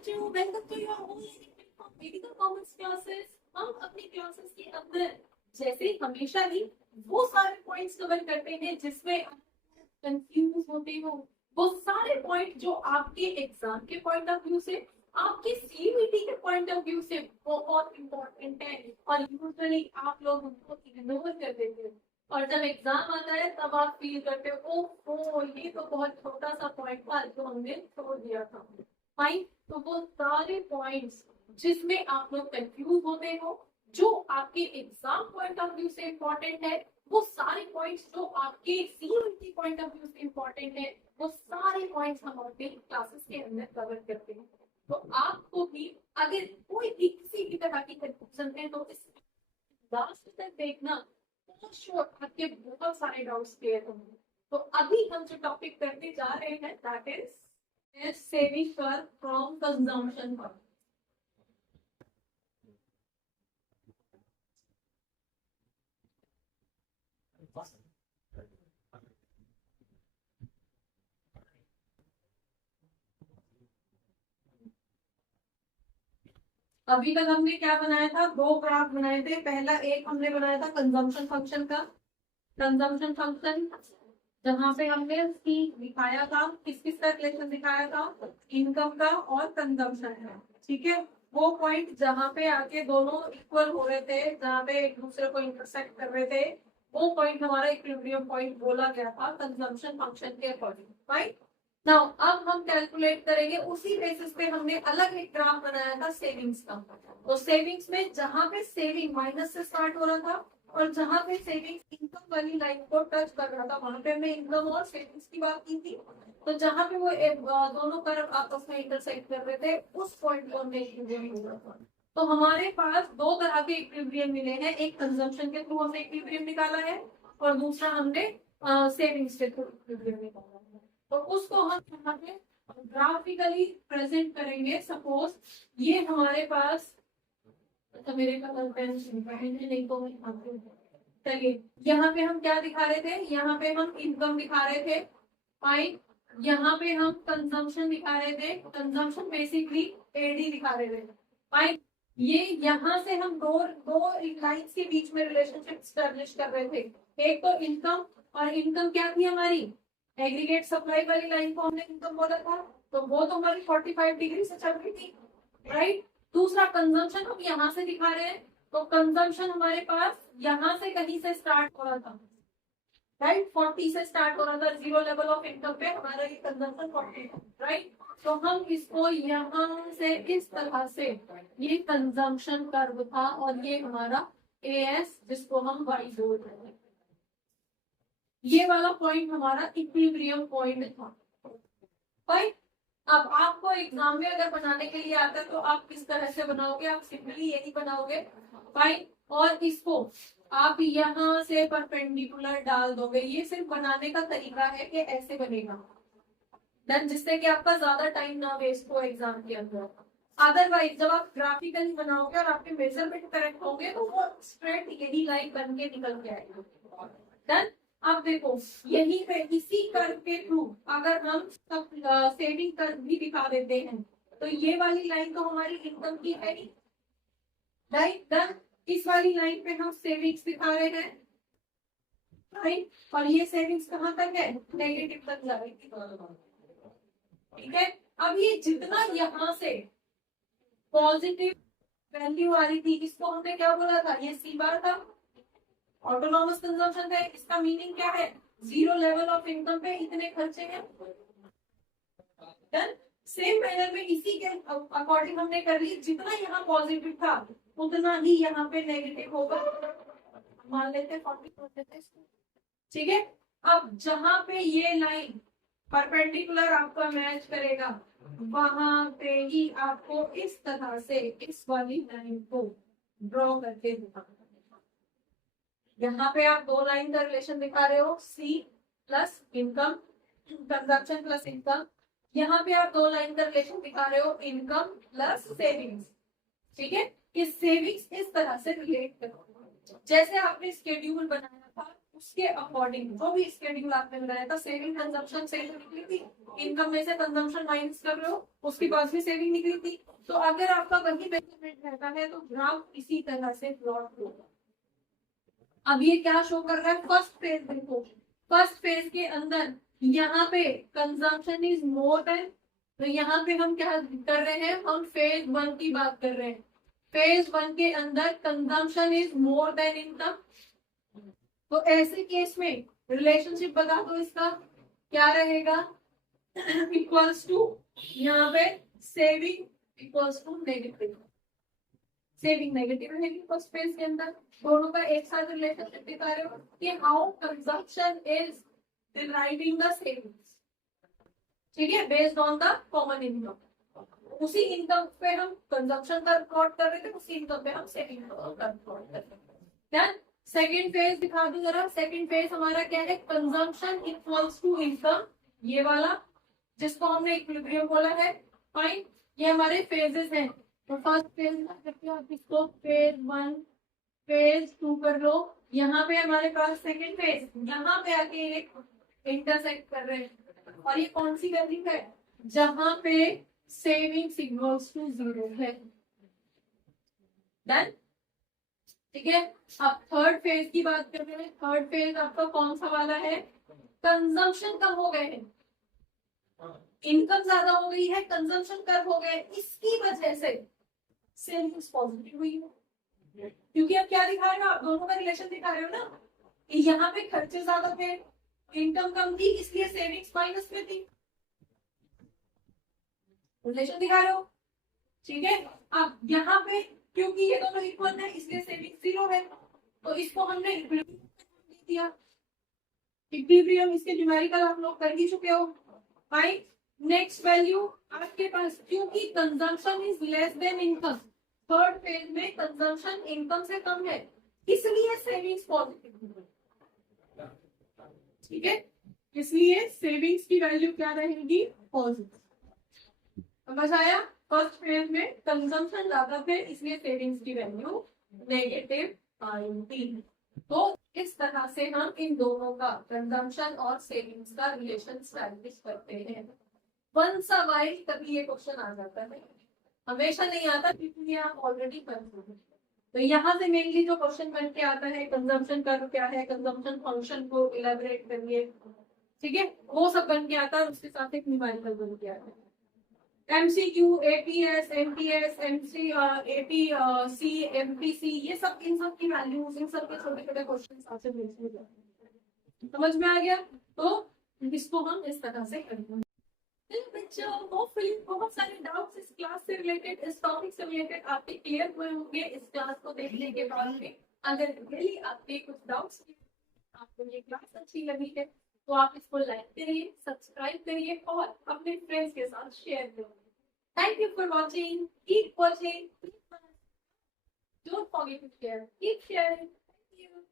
बच्चों, welcome to your online medical commerce classes. हम अपनी क्लासेस के अंदर जैसे हमेशा ही वो सारे पॉइंट्स कवर करते हैं जिसमें कंफ्यूज होते हो। वो सारे पॉइंट जो आपके एग्जाम के पॉइंट ऑफ व्यू से, आपके सीयूईटी के पॉइंट ऑफ व्यू से बहुत इंपॉर्टेंट है और यूजुअली आप लोग उनको इग्नोर कर देते हो और जब एग्जाम आता है तब आप फील करते हो ओह ये तो बहुत छोटा सा पॉइंट था जो हमने छोड़ दिया था। फाइन, तो वो सारे पॉइंट्स जिसमें आप लोग कंफ्यूज होते हो, जो आपके एग्जाम पॉइंट ऑफ व्यू से इम्पोर्टेंट है, वो सारे पॉइंट्स जो आपके सीयूईटी पॉइंट ऑफ व्यू से इम्पोर्टेंट है, वो सारे पॉइंट्स हम अपने क्लासेस के अंदर कवर करते हैं। तो आपको भी अगर कोई भी किसी भी तरह की कंफ्यूजन है तो इस लास्ट तक देखना, तो श्योर आपके बहुत सारे डाउट्स क्लियर होंगे। तो अभी हम जो टॉपिक करने जा रहे हैं that is saving for from consumption for. अभी तक हमने क्या बनाया था, दो ग्राफ बनाए थे। पहला एक हमने बनाया था कंजम्पशन फंक्शन का, कंजम्पशन फंक्शन जहां पे हमने उसकी दिखाया था, किस किस का रिलेशन दिखाया था, इनकम का और कंजम्पशन का। ठीक है, वो पॉइंट जहां पे आके दोनों इक्वल हो रहे थे, जहां पे एक दूसरे को इंटरसेक्ट कर रहे थे, वो पॉइंट हमारा इक्विलिब्रियम पॉइंट बोला गया था कंजम्पशन फंक्शन के अकॉर्डिंग। राइट नाउ अब हम कैलकुलेट करेंगे उसी बेसिस पे हमने अलग एक ग्राफ बनाया था सेविंग्स का। तो सेविंग्स में जहां पे सेविंग माइनस से स्टार्ट हो रहा था और जहां पे सेविंग्स इनकम वाली लाइन को टच कर रहा था, वहां पे हमने इनकम और सेविंग्स की बात की थी। तो जहां पे वो दोनों कर्व आपस में इंटरसेक्ट कर रहे थे, उस पॉइंट को हमने इक्विलिब्रियम बोला था। तो हमारे पास दो तरह के इक्विलिब्रियम मिले हैं, एक कंजम्पशन के थ्रू हमने इक्विलिब्रियम निकाला है और दूसरा हमने सेविंग्स के थ्रू इक्विलिब्रियम निकाला है। तो उसको हम यहाँ पे ग्राफिकली प्रेजेंट करेंगे। सपोज ये हमारे पास, अच्छा मेरे कलर पेन नहीं तो चलिए, यहाँ पे हम क्या दिखा रहे थे, यहाँ पे हम इनकम दिखा रहे थे। फाइन, यहाँ पे हम कंजम्पशन दिखा रहे थे, कंजम्पशन बेसिकली एडी दिखा रहे थे। फाइन, ये यहाँ से हम दो दो लाइंस के बीच में रिलेशनशिप स्टैब्लिश कर रहे थे। एक तो इनकम, और इनकम क्या थी हमारी, एग्रीगेट सप्लाई वाली लाइन को हमने इनकम बोला था, तो वो तो हमारी 45 डिग्री से चल रही थी। राइट, दूसरा कंजम्पशन हम यहाँ से दिखा रहे हैं, तो कंजम्पशन हमारे पास यहाँ से कहीं से स्टार्ट हो रहा था। राइट, 40 से स्टार्ट हो रहा था, जीरो लेवल ऑफ इनकम पे हमारा ये कंजम्पशन 40 था। राइट, तो हम इसको यहाँ से इस तरह से, ये कंजम्पशन कर्व था और ये हमारा एएस जिसको हम वाई बोल रहे हैं, ये वाला पॉइंट हमारा इक्विलिब्रियम पॉइंट था। राइट, अब आपको एग्जाम में अगर बनाने के लिए आता है तो आप किस तरह से बनाओगे, आप सिंपली यही बनाओगे। फाइन, और इसको आप यहाँ से परपेंडिकुलर डाल दोगे। ये सिर्फ बनाने का तरीका है कि ऐसे बनेगा, देन जिससे कि आपका ज्यादा टाइम ना वेस्ट हो एग्जाम के अंदर। अदरवाइज जब आप ग्राफिकली बनाओगे और आपके मेजरमेंट करेक्ट होंगे तो वो स्ट्रेट यही लाइन बन के निकल के आएगी। देन अब देखो, यहीं पे इसी कर्व के थ्रू अगर हम सब सेविंग कर्व भी दिखा देते हैं, तो ये वाली लाइन तो हमारी इनकम की है ही। राइट, देन इस वाली लाइन पे हम सेविंग्स दिखा रहे हैं। राइट, और ये सेविंग्स कहाँ तक है, नेगेटिव तक जा रही थी। ठीक है, अब ये जितना यहाँ से पॉजिटिव वैल्यू आ रही थी, इसको हमने क्या बोला था, ये सी बार था, ऑटोनॉमस कंजम्पशन है। इसका मीनिंग क्या है, जीरो लेवल ऑफ इनकम पे इतने खर्चे हैं। डन, सेम मैनर में इसी के अकॉर्डिंग हमने कर ली, जितना यहाँ पॉजिटिव था उतना ही यहाँ पे नेगेटिव होगा। मान लेते 40%। ठीक है, अब जहां पे ये लाइन परपेंडिकुलर आपका मैच करेगा, वहां पे ही आपको इस तरह से इस वाली लाइन को ड्रॉ करके दिखाना। यहाँ पे आप दो लाइन का रिलेशन दिखा रहे हो, C plus income, consumption plus income. यहाँ पे आप दो लाइन का रिलेशन दिखा रहे हो, इनकम प्लस सेविंग्स। ठीक है, कि सेविंग्स इस तरह से रिलेट करो, जैसे आपने स्केड्यूल बनाया था उसके अकॉर्डिंग जो भी स्केड्यूल आपने बनाया था, सेविंग कंजम्पशन सेविंग निकली थी, इनकम में से कंजम्पशन माइनस कर रहे हो, उसके पास भी सेविंग निकली थी। तो अगर आपका वही मेजरमेंट रहता है तो ग्राफ इसी तरह से प्लॉट होगा। अब ये क्या शो कर रहा है, फर्स्ट फेज देखो, फर्स्ट फेज के अंदर यहाँ पे कंजम्पशन इज मोर देन, तो यहाँ पे हम क्या कर रहे हैं, हम फेज 1 की बात कर रहे हैं। फेज 1 के अंदर consumption is more than income, तो ऐसे केस में रिलेशनशिप बता दो इसका क्या रहेगा, इक्वल्स टू यहाँ पे saving equals to negative, saving negative रहेगी फर्स्ट फेज के अंदर। दोनों का एक साथ रिलेशनशिप दिखा रहे हो कि how consumption is deriving the savings, ठीक है, based on the common income. उसी इनकम पे हम कंजम्पशन का प्लॉट कर रहे थे, उसी इनकम पे हम सेविंग का प्लॉट कर रहे थे। देन सेकंड फेज दिखा दो जरा, सेकंड फेज हमारा क्या है, कंजम्पशन इक्वल्स टू इनकम, ये वाला जिसको हमने इक्विलिब्रियम बोला है। फाइन, ये हमारे फेजेस हैं। तो फर्स्ट फेज में आप इसको फेज 1 फेज 2 कर लो, यहाँ पे हमारे पास सेकंड फेज, यहाँ पे आके एक इंटरसेक्ट कर रहे हैं, और ये कौन सी वैल्यू है, जहां पे सेविंग्स इक्वल्स टू 0 है। डन, ठीक है। अब थर्ड फेज की बात कर रहे हैं, थर्ड फेज आपका कौन सा वाला है, कंजम्पशन कम हो गए हैं, इनकम ज्यादा हो गई है, कंजम्पशन कम हो गए, इसकी वजह से सेविंग्स पॉजिटिव हुई है। क्योंकि अब क्या दिखा रहे हो आप, दोनों का रिलेशन दिखा रहे हो ना, यहाँ पे खर्चे ज्यादा थे, इनकम कम थी, इसलिए सेविंग्स माइनस में थी, रिलेशन दिखा रहे हो, ठीक है। अब यहाँ पे क्योंकि ये दोनों इक्वल है इसलिए सेविंग 0 है, तो इसको हमने इक्विलिब्रियम दिया। इक्विलिब्रियम इसके न्यूमेरिकल आप लोग कर ही चुके हो। फाइन, नेक्स्ट वैल्यू आपके पास, क्योंकि consumption is less than income, third phase में कंजम्पशन इनकम से कम है, इसलिए सेविंग्स पॉजिटिव, ठीक है, इसलिए सेविंग्स की वैल्यू क्या रहेगी, पॉजिटिव। समझ आया, फर्स्ट फेज में कंजम्पशन ज्यादा थे इसलिए सेविंग्स की वैल्यू नेगेटिव आएगी। तो इस तरह से हम इन दोनों का कंजम्पशन और सेविंग्स का रिलेशन स्टैब्लिश करते हैं। वंस अ वाइल कभी ये क्वेश्चन आ जाता है, हमेशा नहीं आता क्योंकि आप ऑलरेडी कर चुके। तो यहाँ से मेनली जो क्वेश्चन बन के आता है, कंजम्पशन कर्व क्या है, कंजम्पशन फंक्शन को इलेबोरेट करिए, ठीक है, वो सब बन के आता है, उसके साथ एक न्यूमेरिकल बन के आता है। MCQ, APS, MPS, MC, APC, MPC, ये सब इन सब की वैल्यूज, इन सब के छोटे छोटे क्वेश्चन आपसे पूछे जाते, समझ में आ गया। तो इसको हम इस तरह से करेंगे। बच्चों होपफुली बहुत सारे डाउट्स इस क्लास से रिलेटेड, इस टॉपिक से रिलेटेड आपके क्लियर हुए होंगे इस क्लास को देखने के बाद में। अगर रियली आपके कुछ डाउट्स, आपको ये क्लास अच्छी लगी है तो आप इसको लाइक करिए, सब्सक्राइब करिए और अपने फ्रेंड्स के साथ शेयर करिए। Thank you for watching. Keep watching. Don't forget to share. Keep sharing. Thank you.